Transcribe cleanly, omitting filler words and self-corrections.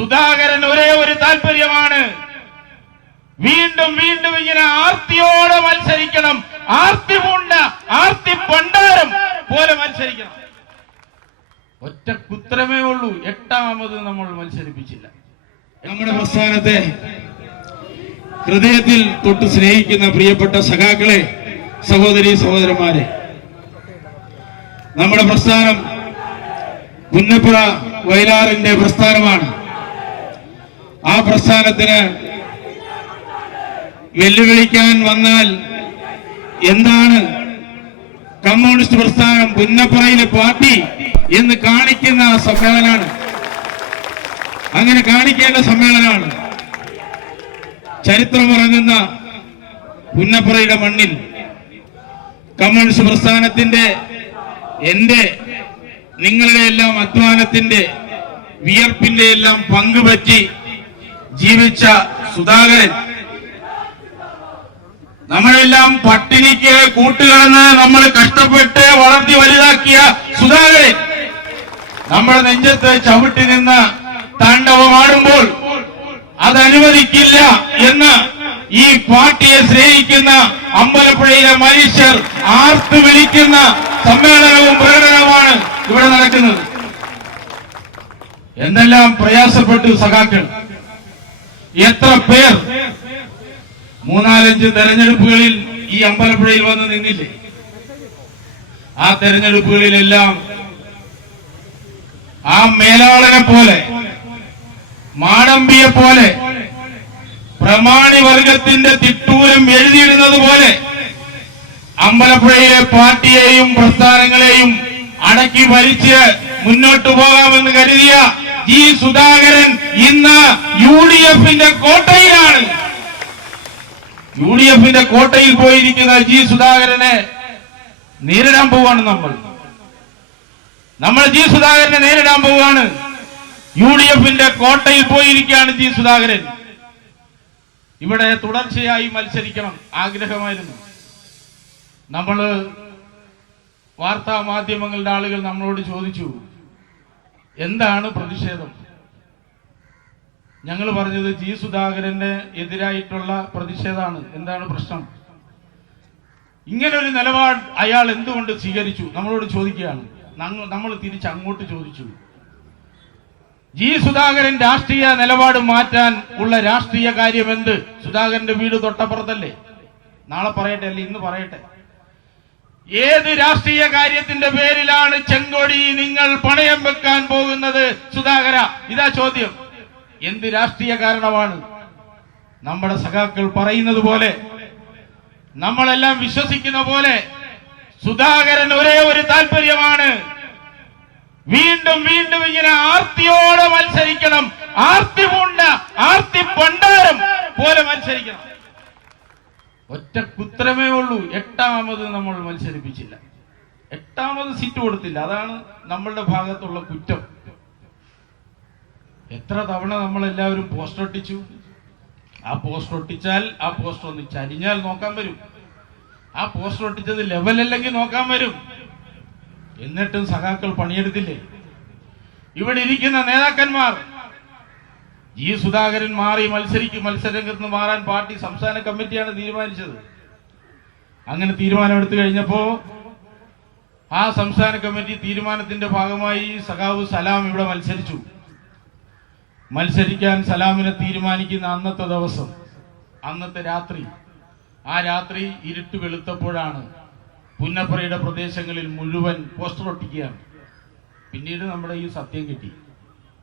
സുധാകരൻ ഒരേ ഒരു താല്പര്യമാണ്, വീണ്ടും വീണ്ടും ഇങ്ങനെ ആർത്തിയോടെ മത്സരിക്കണം, ആർത്തി പൂണ്ട ആർത്തി പണ്ടാരം പോലെ മത്സരിക്കണം. ഒറ്റ കുത്തരമേ ഉള്ളൂ, എട്ടാമത് നമ്മൾ മത്സരിപ്പിച്ചില്ല. നമ്മുടെ പ്രസ്ഥാനത്തെ ഹൃദയത്തിൽ തൊട്ട് സ്നേഹിക്കുന്ന പ്രിയപ്പെട്ട സഖാക്കളെ, സഹോദരി സഹോദരന്മാരെ, നമ്മുടെ പ്രസ്ഥാനം പുന്നപ്പുറ വയലാറിന്റെ പ്രസ്ഥാനമാണ്. ആ പ്രസ്ഥാനത്തിന് വെല്ലുവിളിക്കാൻ വന്നാൽ എന്താണ് കമ്മ്യൂണിസ്റ്റ് പ്രസ്ഥാനം പുന്നപ്പുറയിലെ പാർട്ടി എന്ന് കാണിക്കുന്ന സമ്മേളനമാണ്. അങ്ങനെ കാണിക്കേണ്ട സമ്മേളനമാണ്. ചരിത്രമുറങ്ങുന്ന പുന്നപ്പുറയുടെ മണ്ണിൽ കമ്മ്യൂണിസ്റ്റ് പ്രസ്ഥാനത്തിന്റെ, എന്റെ നിങ്ങളുടെ എല്ലാം അധ്വാനത്തിന്റെ വിയർപ്പിന്റെ എല്ലാം പങ്കുപറ്റി ജീവിച്ച സുധാകരൻ, നമ്മളെല്ലാം പട്ടിണിക്ക് കൂട്ടുകിടന്ന് നമ്മൾ കഷ്ടപ്പെട്ട് വളർത്തി വലുതാക്കിയ സുധാകരൻ നമ്മുടെ നെഞ്ചത്ത് ചവിട്ടി നിന്ന് താണ്ഡവമാടുമ്പോൾ അതനുവദിക്കില്ല എന്ന് ഈ പാർട്ടിയെ സ്നേഹിക്കുന്ന അമ്പലപ്പുഴയിലെ മനുഷ്യർ ആർത്തു വിളിക്കുന്ന സമ്മേളനവും പ്രകടനവുമാണ് ഇവിടെ നടക്കുന്നത്. എന്തെല്ലാം പ്രയാസപ്പെട്ടു സഖാക്കൾ, എത്ര പേർ 3-4 തെരഞ്ഞെടുപ്പുകളിൽ ഈ അമ്പലപ്പുഴയിൽ വന്ന് നിന്നില്ലേ? ആ തെരഞ്ഞെടുപ്പുകളിലെല്ലാം ആ മേലാളനെ പോലെ, മാടമ്പിയെ പോലെ, പ്രമാണി വർഗത്തിന്റെ തിട്ടൂരം എഴുതിയിടുന്നത് പോലെ അമ്പലപ്പുഴയിലെ പാർട്ടിയെയും പ്രസ്ഥാനങ്ങളെയും അടക്കി ഭരിച്ച് മുന്നോട്ടു പോകാമെന്ന് കരുതിയ ജി സുധാകരൻ ഇന്ന് യുഡിഎഫിന്റെ കോട്ടയിലാണ്. യുഡിഎഫിന്റെ കോട്ടയിൽ പോയിരിക്കുന്ന ജി സുധാകരനെ നേരിടാൻ പോവുകയാണ് നമ്മൾ ജി സുധാകരനെ നേരിടാൻ പോവുകയാണ്. യുഡിഎഫിന്റെ കോട്ടയിൽ പോയിരിക്കുകയാണ് ജി സുധാകരൻ. ഇവിടെ തുടർച്ചയായി മത്സരിക്കണം ആഗ്രഹമായിരുന്നു. നമ്മള് വാർത്താ മാധ്യമങ്ങളുടെ ആളുകൾ നമ്മളോട് ചോദിച്ചു, എന്താണ് പ്രതിഷേധം? ഞങ്ങൾ പറഞ്ഞത് ജി സുധാകരന് എതിരായിട്ടുള്ള പ്രതിഷേധമാണ്. എന്താണ് പ്രശ്നം? ഇങ്ങനൊരു നിലപാട് അയാൾ എന്തുകൊണ്ട് സ്വീകരിച്ചു? നമ്മളോട് ചോദിക്കുകയാണ്. നമ്മൾ തിരിച്ചങ്ങോട്ട് ചോദിച്ചു, ജി സുധാകരൻ രാഷ്ട്രീയ നിലപാട് മാറ്റാൻ ഉള്ള രാഷ്ട്രീയ കാര്യം എന്ത്? സുധാകരന്റെ വീട് തൊട്ടപ്പുറത്തല്ലേ? നാളെ പറയട്ടെ, അല്ലെ ഇന്ന് പറയട്ടെ. ഏത് രാഷ്ട്രീയ കാര്യത്തിന്റെ പേരിലാണ് ചെങ്കൊടി നിങ്ങൾ പണയം വെക്കാൻ പോകുന്നത് സുധാകര? ഇതാ ചോദ്യം. എന്ത് രാഷ്ട്രീയ കാരണമാണ്? നമ്മുടെ സഖാക്കൾ പറയുന്നത് പോലെ, നമ്മളെല്ലാം വിശ്വസിക്കുന്ന പോലെ സുധാകരൻ ഒരേ ഒരു താല്പര്യമാണ്, വീണ്ടും വീണ്ടും ഇങ്ങനെ ആർത്തിയോടെ മത്സരിക്കണം, ആർത്തി പൂണ്ട ആർത്തി പണ്ടാരം പോലെ മത്സരിക്കണം. ഒറ്റ കുത്തരമേ ഉള്ളൂ, എട്ടാമത് നമ്മൾ മത്സരിപ്പിച്ചില്ല. എട്ടാമത് സീറ്റ് കൊടുത്തില്ല. അതാണ് നമ്മളുടെ ഭാഗത്തുള്ള കുറ്റം. എത്ര തവണ നമ്മളെല്ലാവരും പോസ്റ്റർ ഒട്ടിച്ചു. ആ പോസ്റ്റർ ഒട്ടിച്ചാൽ ആ പോസ്റ്റർ ഒന്ന് ചരിഞ്ഞാൽ നോക്കാൻ വരും. ആ പോസ്റ്റർ ഒട്ടിച്ചത് ലെവലല്ലെങ്കിൽ നോക്കാൻ വരും. എന്നിട്ടും സഖാക്കൾ പണിയെടുത്തില്ലേ? ഇവിടെ ഇരിക്കുന്ന നേതാക്കന്മാർ, ജി സുധാകരൻ മാറി മത്സരരംഗത്ത് നിന്ന് മാറാൻ പാർട്ടി സംസ്ഥാന കമ്മിറ്റിയാണ് തീരുമാനിച്ചത്. അങ്ങനെ തീരുമാനമെടുത്തു കഴിഞ്ഞപ്പോ ആ സംസ്ഥാന കമ്മിറ്റി തീരുമാനത്തിന്റെ ഭാഗമായി സഖാവ് സലാം ഇവിടെ മത്സരിച്ചു. മത്സരിക്കാൻ സലാമിനെ തീരുമാനിക്കുന്ന അന്നത്തെ ദിവസം, അന്നത്തെ രാത്രി, ആ രാത്രി ഇരുട്ട് വെളുത്തപ്പോഴാണ് പുന്നപ്പുറയുടെ പ്രദേശങ്ങളിൽ മുഴുവൻ പോസ്റ്റർ ഒട്ടിക്കുകയാണ്. പിന്നീട് നമ്മുടെ ഈ സത്യം കിട്ടി.